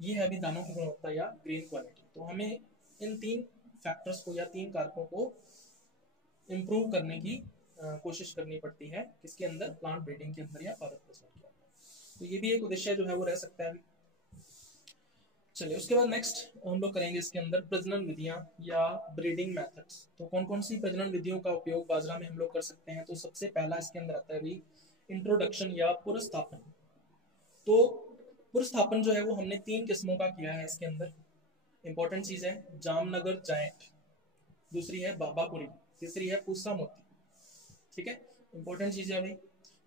ये है अभी दानों की गुणवत्ता या ग्रेन क्वालिटी। तो हमें इन तीन फैक्टर्स को या तीन कारकों को इम्प्रूव करने की कोशिश करनी पड़ती है किसके अंदर, प्लांट ब्रीडिंग के अंदर या पादप प्रजनन के अंदर। तो ये भी एक उद्देश्य जो है वो रह सकता है। चलिए, उसके बाद नेक्स्ट हम लोग करेंगे इसके अंदर प्रजनन विधियां या ब्रीडिंग मेथड्स। तो कौन कौन सी प्रजनन विधियों का उपयोग बाजरा में हम लोग कर सकते हैं। तो सबसे पहला इसके अंदर आता है अभी इंट्रोडक्शन या पुरस्थापन। तो पुरस्थापन जो है वो हमने तीन किस्मों का किया है इसके अंदर। इंपॉर्टेंट चीज है जामनगर जायंट, दूसरी है बाबापुरी, तीसरी है पूसा मोती। ठीक है, इंपॉर्टेंट चीज है अभी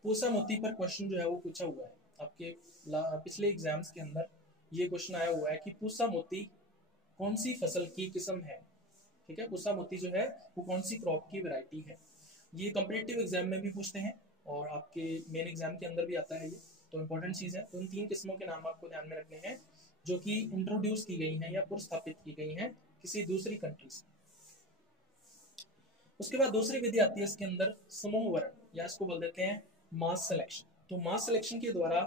पूसा मोती पर क्वेश्चन जो है वो पूछा हुआ है आपके पिछले एग्जाम्स के अंदर। ये क्वेश्चन आया हुआ है कि पूसा मोती कौन सी फसल की किस्म है। ठीक है, पूसा मोती जो है वो कौन सी क्रॉप की वैरायटी है। ये कॉम्पिटिटिव एग्जाम में भी पूछते हैं और आपके मेन एग्जाम के अंदर भी आता है ये, तो इंपॉर्टेंट चीज है। तो इन तीन किस्मों के नाम आपको ध्यान में रखने हैं जो कि इंट्रोड्यूस की गई हैं या पुरस्थापित की गई हैं किसी दूसरी कंट्री से। उसके बाद दूसरी विधि आती है इसके अंदर समूह वरण या इसको बोल देते हैं मास सिलेक्शन। तो मास सिलेक्शन के द्वारा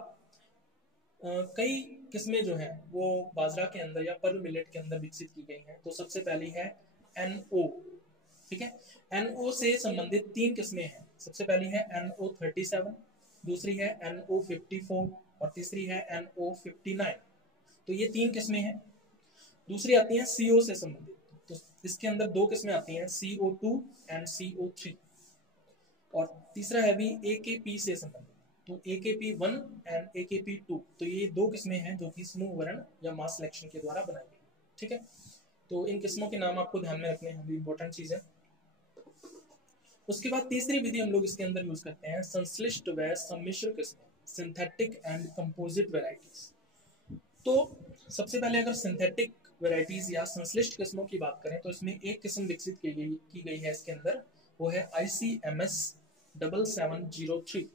कई किस्में जो हैं वो बाजरा के अंदर या पर्ल मिलेट के अंदर विकसित की गई हैं। तो सबसे पहली है NO। ठीक है, NO से संबंधित तीन किस्में हैं। सबसे पहली है NO37, दूसरी है NO54 और तीसरी है NO59। तो ये तीन किस्में हैं। दूसरी आती है CO से संबंधित। तो इसके अंदर दो किस्में आती हैं CO2 एंड CO3, और तीसरा है भी AKP से संबंधित। तो AKP1 एंड AKP2। तो ये दो किस्में हैं जो कि समूह वरण या मास सिलेक्शन के द्वारा बनाई गई। ठीक है, तो इन किस्मों के नाम आपको ध्यान में रखने हैं, भी इंपॉर्टेंट चीज है। उसके बाद तीसरी विधि हम लोग इसके अंदर यूज करते हैं संश्लिष्ट व सम्मिश्र किस्में, सिंथेटिक एंड कंपोजिट वेराइटीज। तो सबसे पहले अगर सिंथेटिक वेराइटीज या संश्लिष्ट किस्मों की बात करें तो इसमें एक किस्म विकसित की गई है इसके अंदर, वो है ICMS 7703।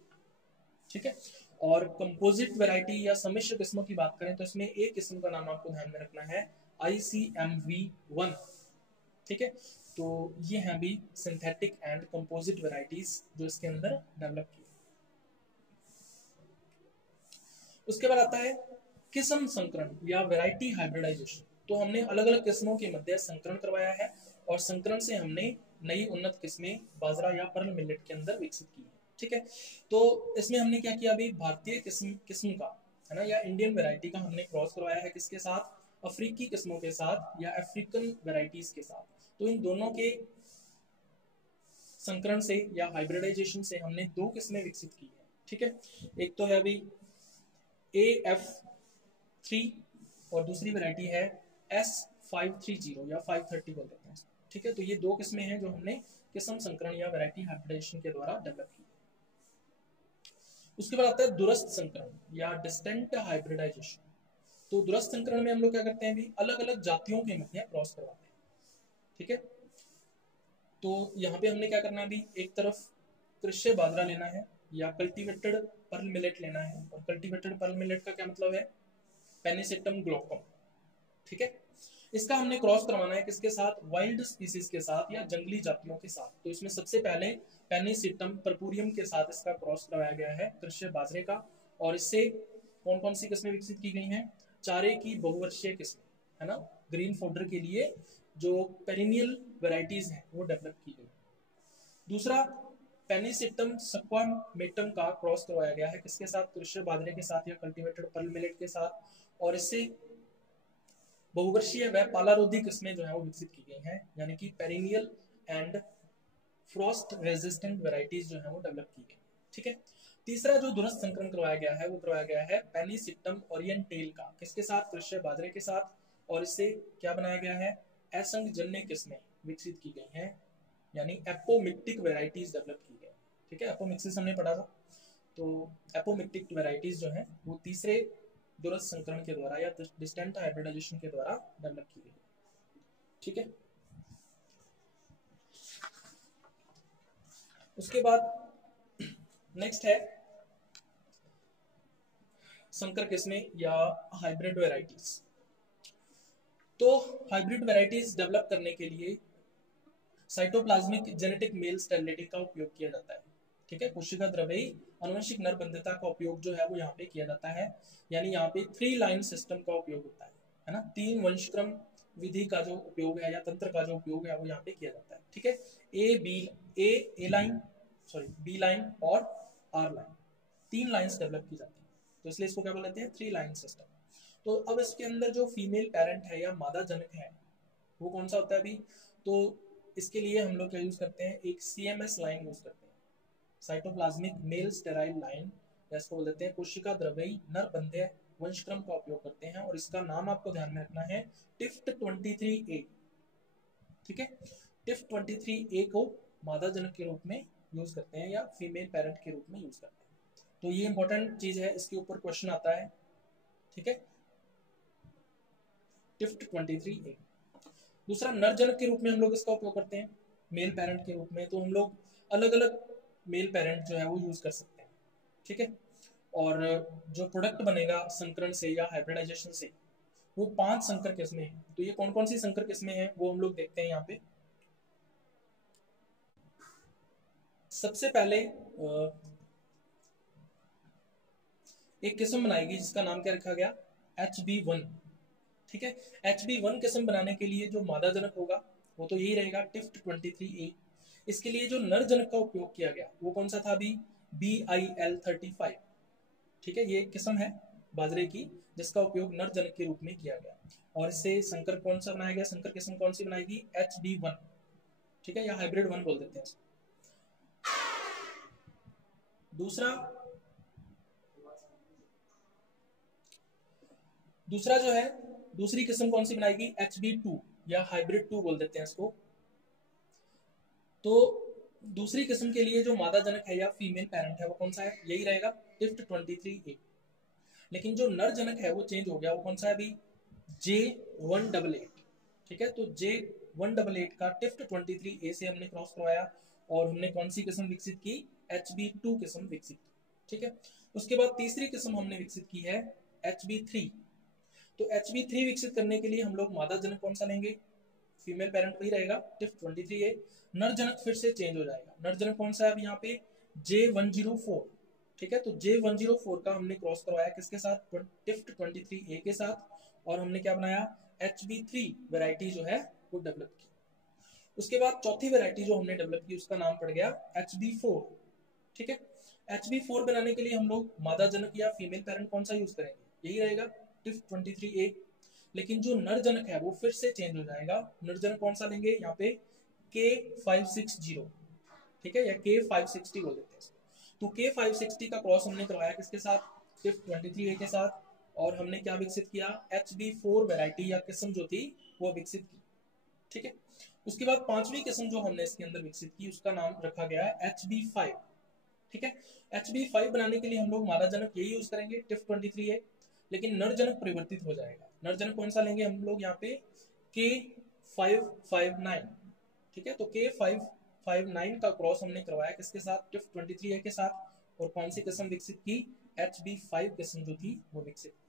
ठीक है, और कंपोजिट वैरायटी या सम्मिश्र किस्मों की बात करें तो इसमें एक किस्म का नाम आपको ध्यान में रखना है ICMV1। ठीक है, तो ये हैं अभी सिंथेटिक एंड कंपोजिट वैरायटीज जो इसके अंदर डेवलप की। उसके बाद आता है किस्म संकरण या वैरायटी हाइब्रिडाइजेशन। तो हमने अलग अलग किस्मों के मध्य संकरण करवाया है और संकरण से हमने नई उन्नत किस्में बाजरा या पर्ल मिलेट के अंदर विकसित की है। ठीक है, तो इसमें हमने क्या किया, अभी भारतीय किस्म का है ना या इंडियन वैरायटी का हमने क्रॉस करवाया है किसके साथ, अफ्रीकी किस्मों के साथ या अफ्रीकन वैरायटीज के साथ। तो इन दोनों के संकरण से या हाइब्रिडाइजेशन से हमने दो किस्में विकसित की है। ठीक है, एक तो है अभी AF3 और दूसरी वैरायटी है S530 या 530 बोल देते हैं। ठीक है, तो ये दो किस्में हैं जो हमने किस्म संकरण या वैरायटी हाइब्रिडाइजेशन के द्वारा डेवलप की। उसके बाद आता है दूरस्थ संकरण या डिस्टेंट हाइब्रिडाइजेशन। तो दूरस्थ संकरण में हम लोग क्या करते हैं, भी अलग अलग जातियों के मध्य क्रॉस करवाते हैं। ठीक है, तो यहाँ पे हमने क्या करना है, भी एक तरफ कृष्य बाजरा लेना है या कल्टीवेटेड पर्ल मिलेट लेना है। और कल्टीवेटेड पर्ल मिलेट का क्या मतलब है, पेनिसेटम ग्लोकम। ठीक है, इसका हमने क्रॉस करवाना है किसके साथ, वाइल्ड स्पीसीज के साथ या जंगली जातियों के साथ। तो इसमें सबसे पहले पेनिसेटम पर्पूरियम के साथ इसका क्रॉस करवाया गया है कृष्य बाजरे का। और इससे कौन कौन सी किस्में विकसित की गई हैं, चारे की बहुवर्षीय किस्में है ना, ग्रीन फोडर के लिए जो पेरिनियल वैरायटीज हैं वो डेवलप की गई। दूसरा पेनिसेटम सक्वामेटम का क्रॉस करवाया गया है किसके साथ, कृष्य बाजरे के साथ या कल्टीवेटेड पर्ल मिलेट के साथ। और इससे बहुवर्षीय व पालारोधी किस्में जो है वो विकसित की गई हैं, यानी कि perennial and frost resistant varieties जो है वो डेवलप की गई। ठीक है, तीसरा जो दूरस्थ संकरण करवाया गया है वो करवाया गया है पेनिसेटम ओरिएंटेल का किसके साथ, कृष्य बाजरे के साथ। और इससे क्या बनाया गया है, असंगजन्य किस्में विकसित की गई हैं, यानी एपोमिक्टिक वैरायटीज डेवलप की गई। ठीक है, एपोमिक्सिस हमने पढ़ा था। तो एपोमिक्टिक वैरायटीज जो है वो तीसरे दूरस्थ संकरण के द्वारा या डिस्टेंट हाइब्रिडाइजेशन के द्वारा डेवलप की गई। ठीक है, उसके बाद नेक्स्ट है संकर किस्में या हाइब्रिड वैरायटीज। तो हाइब्रिड वैरायटीज डेवलप करने के लिए साइटोप्लाज्मिक जेनेटिक मेल स्टेरिलिटी का उपयोग किया जाता है। ठीक है, कोशिका द्रव्यी आनुवंशिक नरबंधता का उपयोग जो है वो यहाँ पे किया जाता है, यानी यहाँ पे 3 लाइन सिस्टम का उपयोग होता है ना, 3 वंशक्रम विधि का जो उपयोग है या तंत्र का जो उपयोग है वो यहाँ पे किया जाता है। ठीक है, ए लाइन सॉरी बी लाइन और आर लाइन, 3 लाइन्स डेवलप की जाती है, तो इसलिए इसको क्या बोलते हैं, 3 लाइन सिस्टम। तो अब इसके अंदर जो फीमेल पेरेंट है या मादा जनक है वो कौन सा होता है अभी, तो इसके लिए हम लोग क्या यूज करते हैं, एक CMS लाइन यूज करते हैं, साइटोप्लाज्मिक मेल स्टेराइल लाइन, या इसको बोलते हैं कोशिका द्रव्यी नरबंधीय वंशक्रम का उपयोग करते हैं। और इसका नाम आपको ध्यान में रखना है टिफ्ट 23A। ठीक है, टिफ्ट 23A को मादा जनक के रूप में यूज करते हैं या फीमेल पेरेंट के रूप में यूज करते हैं। तो ये इंपॉर्टेंट चीज है, इसके ऊपर क्वेश्चन आता है। ठीक है, टिफ्ट 23A। दूसरा नर जनक के रूप में हम लोग इसका उपयोग करते हैं मेल पेरेंट के रूप में। तो हम लोग अलग अलग मेल पेरेंट जो है वो यूज कर सकते हैं। ठीक है, और जो प्रोडक्ट बनेगा संकरण से या हाइब्रिडाइजेशन से वो 5 संकर किस्में हैं। तो ये कौन कौन सी संकर किस्में हैं वो हम लोग देखते हैं यहाँ पे। सबसे पहले एक किस्म बनाएगी जिसका नाम क्या रखा गया, HB1। ठीक है, HB1 किस्म बनाने के लिए जो मादा जनक होगा वो तो यही रहेगा टिफ्ट 23A। इसके लिए जो नर जनक का उपयोग किया गया वो कौन सा था, अभी BIL35। ठीक है, ये किस्म है बाजरे की जिसका उपयोग नर जनक के रूप में किया गया। और इससे संकर कौन सा बनाया गया, संकर किस्म कौन सी बनाएगी, HB1। ठीक है, या हाइब्रिड 1 बोल देते हैं। दूसरा जो है दूसरी किस्म कौन सी बनाएगी, HB2 या हाइब्रिड 2 बोल देते हैं इसको। तो दूसरी किस्म के लिए जो मादा जनक है या फीमेल पेरेंट है वो कौन सा है, यही रहेगा टिफ्ट 23A। लेकिन जो नर जनक है वो चेंज हो गया, वो कौन सा है अभी, J188। ठीक है, तो J188 का टिफ्ट 23A से हमने क्रॉस करवाया और हमने कौन सी किस्म विकसित की, HB2 किस्म विकसित की। ठीक है, उसके बाद तीसरी किस्म हमने विकसित की है HB3। तो HB3 विकसित करने के लिए हम लोग मादा जनक कौन सा लेंगे, फीमेल पेरेंट वही रहेगा TIF23A। नर जनक फिर से चेंज हो जाएगा, नर जनक कौन सा है अब यहाँ पे J104। ठीक है, तो J104 का हमने क्रॉस करवाया किसके साथ, TIF23A के साथ, और हमने क्या बनाया, HB3 वैरायटी जो है वो डेवलप की। उसके बाद चौथी वैरायटी जो हमने डेवलप की उसका नाम पड़ गया HB4। ठीक है, HB4 बनाने के लिए हम लोग मादा जनक या फीमेल पेरेंट कौन सा यूज करेंगे, यही रहेगा TIF23A। लेकिन जो नर जनक है वो फिर से चेंज हो जाएगा, नर जनक कौन सा लेंगे यहाँ पे K560। ठीक है, या K560 बोल देते हैं। तो K560 का क्रॉस हमने करवाया किसके साथ, TIF23A के साथ, और हमने क्या विकसित किया, HB4 वैरायटी या किस्म जो थी वो विकसित की। ठीक है, उसके बाद पांचवी किस्म जो हमने इसके अंदर विकसित की उसका नाम रखा गया है HB5। ठीक है, HB5 बनाने के लिए हम लोग मादा जनक यही यूज करेंगे TIF23A, लेकिन नर जनक परिवर्तित हो जाएगा। नर जनक कौन सा लेंगे हम लोग यहाँ पे K559। ठीक है, तो K559 का क्रॉस हमने करवाया किसके साथ, TIF23A के साथ, और कौन सी किस्म विकसित की, HB5 किस्म जो थी वो विकसित की।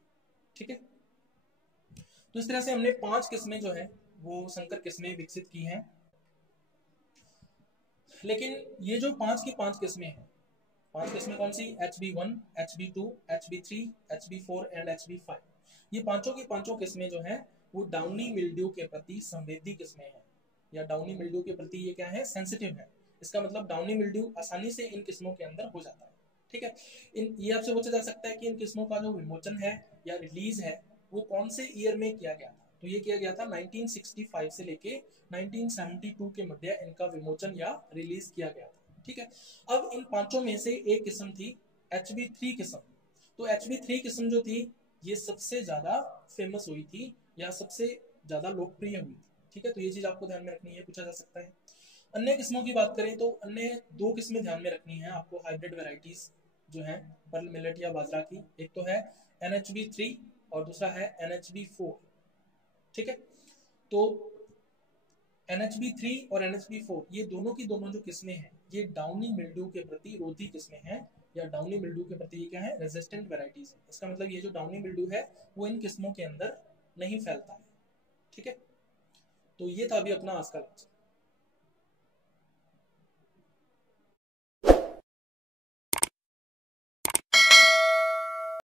ठीक है, तो इस तरह से हमने 5 किस्में जो है वो संकर किस्में विकसित की हैं। लेकिन ये जो 5 की 5 किस्में हैं, 5 किस्में कौन सी, HB1, HB2, HB3, HB4 and HB5, ये पांचों की पांचों किस्में जो हैं वो डाउनी मिल्ड्यू के प्रति संवेदी किस्में हैं, या डाउनी मिल्ड्यू के प्रति ये क्या है, सेंसिटिव है। इसका मतलब डाउनी मिल्ड्यू आसानी से इन किस्मों के अंदर हो जाता है। ठीक है, ये आपसे पूछा जा सकता है कि इन किस्मों का जो विमोचन है या रिलीज है वो कौन से ईयर में किया गया था, तो ये किया गया था 1965 से लेके 1972 के मध्य इनका विमोचन या रिलीज किया गया था। ठीक है, अब इन पांचों में से एक किस्म थी HB3 किस्म। तो HB3 किस्म जो थी ये सबसे ज्यादा फेमस हुई थी या सबसे ज्यादा लोकप्रिय हुई थी। ठीक है, तो ये चीज आपको ध्यान में रखनी है, पूछा जा सकता है। अन्य किस्मों की बात करें तो अन्य 2 किस्में ध्यान में रखनी है आपको, हाइब्रिड वेराइटीज जो है पर्ल मिलेट या बाजरा की। एक तो है NHB3 और दूसरा है NHB4। ठीक है, तो NHB3 और NHB4 ये दोनों की दोनों जो किस्में हैं ये डाउनी मिल्ड्यू के प्रति रोधी किस्में हैं, या डाउनी मिल्ड्यू के प्रति ये क्या है, रेजिस्टेंट वेराइटीज है। इसका मतलब ये जो डाउनी मिल्ड्यू है वो इन किस्मों के अंदर नहीं फैलता है। ठीक है, तो ये था अभी अपना आज का लेक्चर।